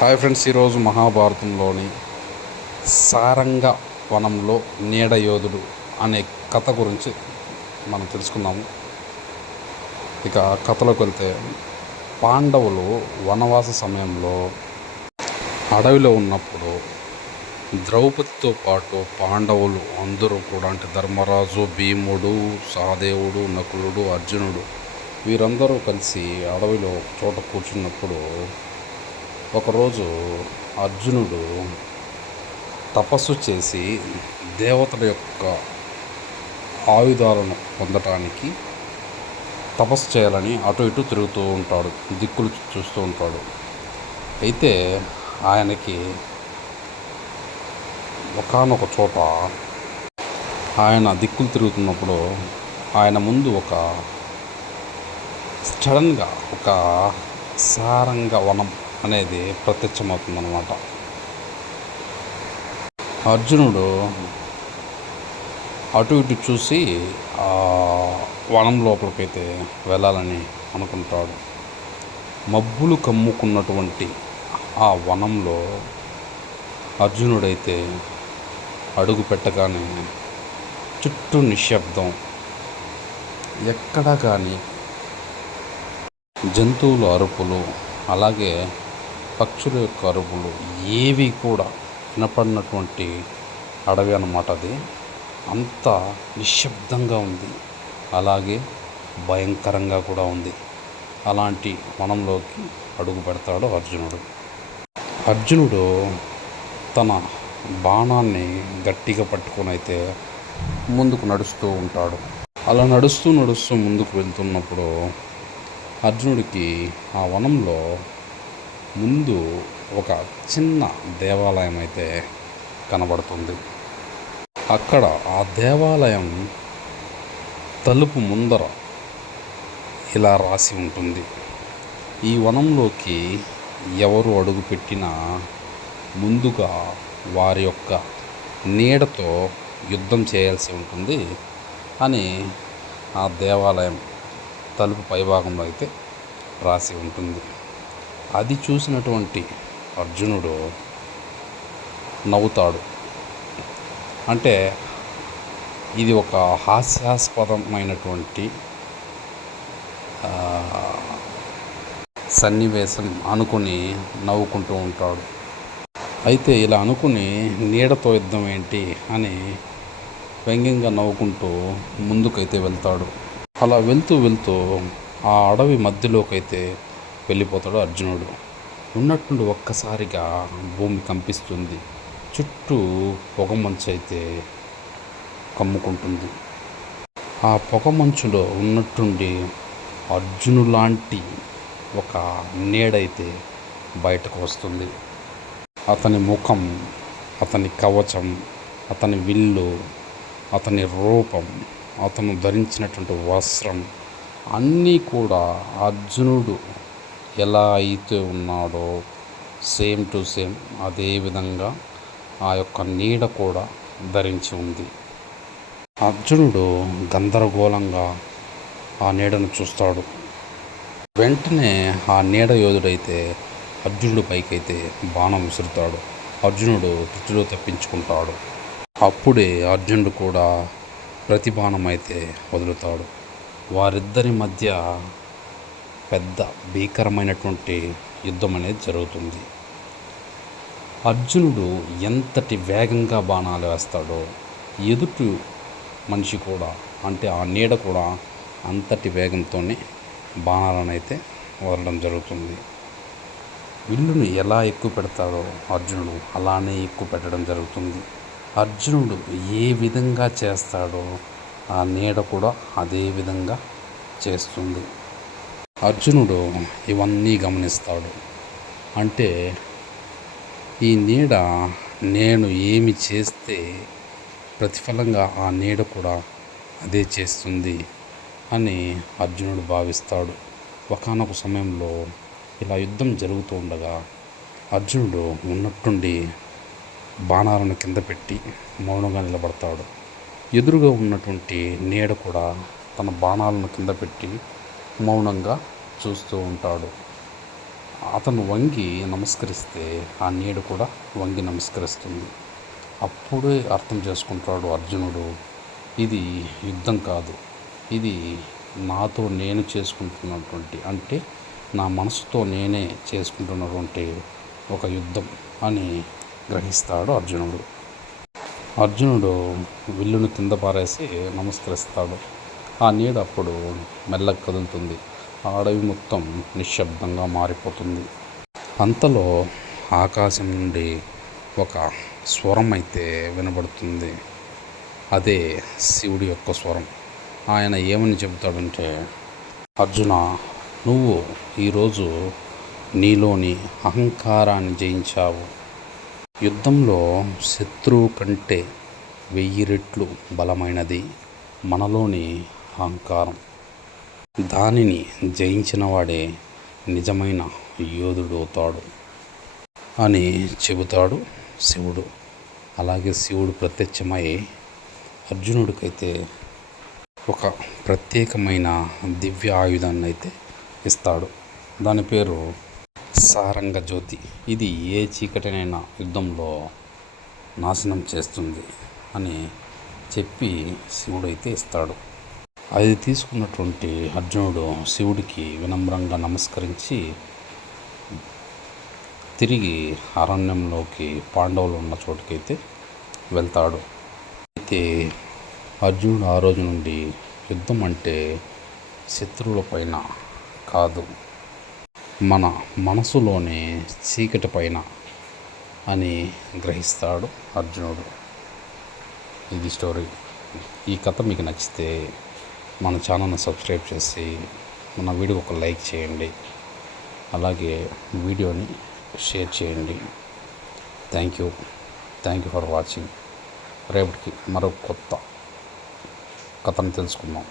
Hi friends ఈరోజు మహాభారతంలోని సారంగ వనంలో నీడ యోధుడు అనే కథ గురించి మనం తెలుసుకుందాము. ఇక కథలోకి వెళ్తే పాండవులు వనవాస సమయంలో అడవిలో ఉన్నప్పుడు ద్రౌపదితో పాటు పాండవులు అందరూ కూడా అంటే ధర్మరాజు భీముడు సహదేవుడు నకులుడు అర్జునుడు వీరందరూ కలిసి అడవిలో చోట కూర్చున్నప్పుడు ఒకరోజు అర్జునుడు తపస్సు చేసి దేవతల యొక్క ఆయుధాలను పొందటానికి తపస్సు చేయాలని అటు ఇటు తిరుగుతూ ఉంటాడు దిక్కులు చూస్తూ ఉంటాడు. అయితే ఆయనకి ఒకానొక చోట ఆయన దిక్కులు తిరుగుతున్నప్పుడు ఆయన ముందు ఒక సడన్గా ఒక సారంగ వనం అనేది ప్రత్యక్షమవుతుందన్నమాట. అర్జునుడు అటు ఇటు చూసి వనం లోపలికైతే వెళ్ళాలని అనుకుంటాడు. మబ్బులు కమ్ముకున్నటువంటి ఆ వనంలో అర్జునుడైతే అడుగు పెట్టగానే చుట్టూ నిశ్శబ్దం. ఎక్కడా కానీ జంతువుల అరుపులు అలాగే పక్షుల యొక్క అరుపులు ఏవి కూడా వినపడినటువంటి అడవి అన్నమాట అది. అంత నిశ్శబ్దంగా ఉంది. అలాగే భయంకరంగా కూడా ఉంది. అలాంటి వనంలోకి అడుగు పెడతాడు అర్జునుడు. అర్జునుడు తన బాణాన్ని గట్టిగా పట్టుకొని అయితే ముందుకు నడుస్తూ ఉంటాడు. అలా నడుస్తూ నడుస్తూ ముందుకు వెళ్తున్నప్పుడు అర్జునుడికి ఆ వనంలో ముందు ఒక చిన్న దేవాలయం అయితే కనబడుతుంది. అక్కడ ఆ దేవాలయం తలుపు ముందర ఇలా రాసి ఉంటుంది. ఈ వనంలోకి ఎవరు అడుగుపెట్టినా ముందుగా వారి యొక్క నీడతో యుద్ధం చేయాల్సి ఉంటుంది అని ఆ దేవాలయం తలుపు పైభాగంలో అయితే రాసి ఉంటుంది. అది చూసినటువంటి అర్జునుడు నవ్వుతాడు. అంటే ఇది ఒక హాస్యాస్పదమైనటువంటి సన్నివేశం అనుకుని నవ్వుకుంటూ ఉంటాడు. అయితే ఇలా అనుకుని నీడతో యుద్ధం ఏంటి అని వ్యంగ్యంగా నవ్వుకుంటూ ముందుకైతే వెళ్తాడు. అలా వెళ్తూ వెళ్తూ ఆ అడవి మధ్యలోకైతే వెళ్ళిపోతాడు అర్జునుడు. ఉన్నట్టుండి ఒక్కసారిగా భూమి కంపిస్తుంది. చుట్టూ పొగ మంచు అయితే కమ్ముకుంటుంది. ఆ పొగ మంచులో ఉన్నట్టుండి అర్జును లాంటి ఒక నీడైతే బయటకు వస్తుంది. అతని ముఖం అతని కవచం అతని విల్లు అతని రూపం అతను ధరించినటువంటి వస్త్రం అన్నీ కూడా అర్జునుడు ఎలా అయితే ఉన్నాడో సేమ్ టు సేమ్ అదే విధంగా ఆ యొక్క నీడ కూడా ధరించి ఉంది. అర్జునుడు గందరగోళంగా ఆ నీడను చూస్తాడు. వెంటనే ఆ నీడ యోధుడైతే అర్జునుడి పైకైతే బాణం విసురుతాడు. అర్జునుడు తుటిలో తప్పించుకుంటాడు. అప్పుడే అర్జునుడు కూడా ప్రతి బాణం అయితే వదులుతాడు. వారిద్దరి మధ్య పెద్ద భీకరమైనటువంటి యుద్ధం అనేది జరుగుతుంది. అర్జునుడు ఎంతటి వేగంగా బాణాలు వేస్తాడో ఎదుటి మనిషి కూడా అంటే ఆ నీడ కూడా అంతటి వేగంతోనే బాణాలను అయితే వదలడం జరుగుతుంది. విల్లును ఎలా ఎక్కువ పెడతాడో అర్జునుడు అలానే ఎక్కువ పెట్టడం జరుగుతుంది. అర్జునుడు ఏ విధంగా చేస్తాడో ఆ నీడ కూడా అదే విధంగా చేస్తుంది. అర్జునుడు ఇవన్నీ గమనిస్తాడు. అంటే ఈ నీడ నేను ఏమి చేస్తే ప్రతిఫలంగా ఆ నీడ కూడా అదే చేస్తుంది అని అర్జునుడు భావిస్తాడు. ఒకనొక సమయంలో ఇలా యుద్ధం జరుగుతూ ఉండగా అర్జునుడు ఉన్నట్టుండి బాణాలను కింద పెట్టి మౌనంగా నిలబడతాడు. ఎదురుగా ఉన్నటువంటి నీడ కూడా తన బాణాలను కింద పెట్టి మౌనంగా చూస్తూ ఉంటాడు. అతను వంగి నమస్కరిస్తే ఆ నీడ కూడా వంగి నమస్కరిస్తుంది. అప్పుడే అర్థం చేసుకుంటాడు అర్జునుడు ఇది యుద్ధం కాదు. ఇది నాతో నేను చేసుకుంటున్నటువంటి అంటే నా మనసుతో నేనే చేసుకుంటున్నటువంటి ఒక యుద్ధం అని గ్రహిస్తాడు అర్జునుడు. అర్జునుడు విల్లును కింద పారేసి నమస్కరిస్తాడు. ఆ నీడ అప్పుడు మెల్లగా కదులుతుంది. ఆ అడవి మొత్తం నిశ్శబ్దంగా మారిపోతుంది. అంతలో ఆకాశం నుండి ఒక స్వరం అయితే వినబడుతుంది. అదే శివుడి యొక్క స్వరం. ఆయన ఏమని చెబుతాడంటే అర్జున నువ్వు ఈరోజు నీలోని అహంకారాన్ని జయించావు. యుద్ధంలో శత్రువు కంటే వెయ్యి రెట్లు బలమైనది. మనలోని అహంకారం. దానిని జయించినవాడే నిజమైన యోధుడు అవుతాడు అని చెబుతాడు శివుడు. అలాగే శివుడు ప్రత్యక్షమై అర్జునుడికైతే ఒక ప్రత్యేకమైన దివ్య ఆయుధాన్ని అయితే ఇస్తాడు. దాని పేరు సారంగ జ్యోతి ఇది ఏ చీకటినైనా యుద్ధంలో నాశనం చేస్తుంది అని చెప్పి శివుడు అయితే ఇస్తాడు. అది తీసుకున్నటువంటి అర్జునుడు శివుడికి వినమ్రంగా నమస్కరించి తిరిగి అరణ్యంలోకి పాండవులు ఉన్న చోటుకైతే వెళ్తాడు. అయితే అర్జునుడు ఆ రోజు నుండి యుద్ధం అంటే శత్రువుల పైన కాదు మన మనసులోనే చీకటి పైన అని గ్రహిస్తాడు అర్జునుడు. ఇది స్టోరీ ఈ కథ మీకు నచ్చితే మన ఛానల్ని సబ్స్క్రైబ్ చేసి మన వీడియో ఒక లైక్ చేయండి. అలాగే వీడియోని షేర్ చేయండి. Thank you. Thank you for watching. రేపటికి మరో కొత్త కథను తెలుసుకుందాం.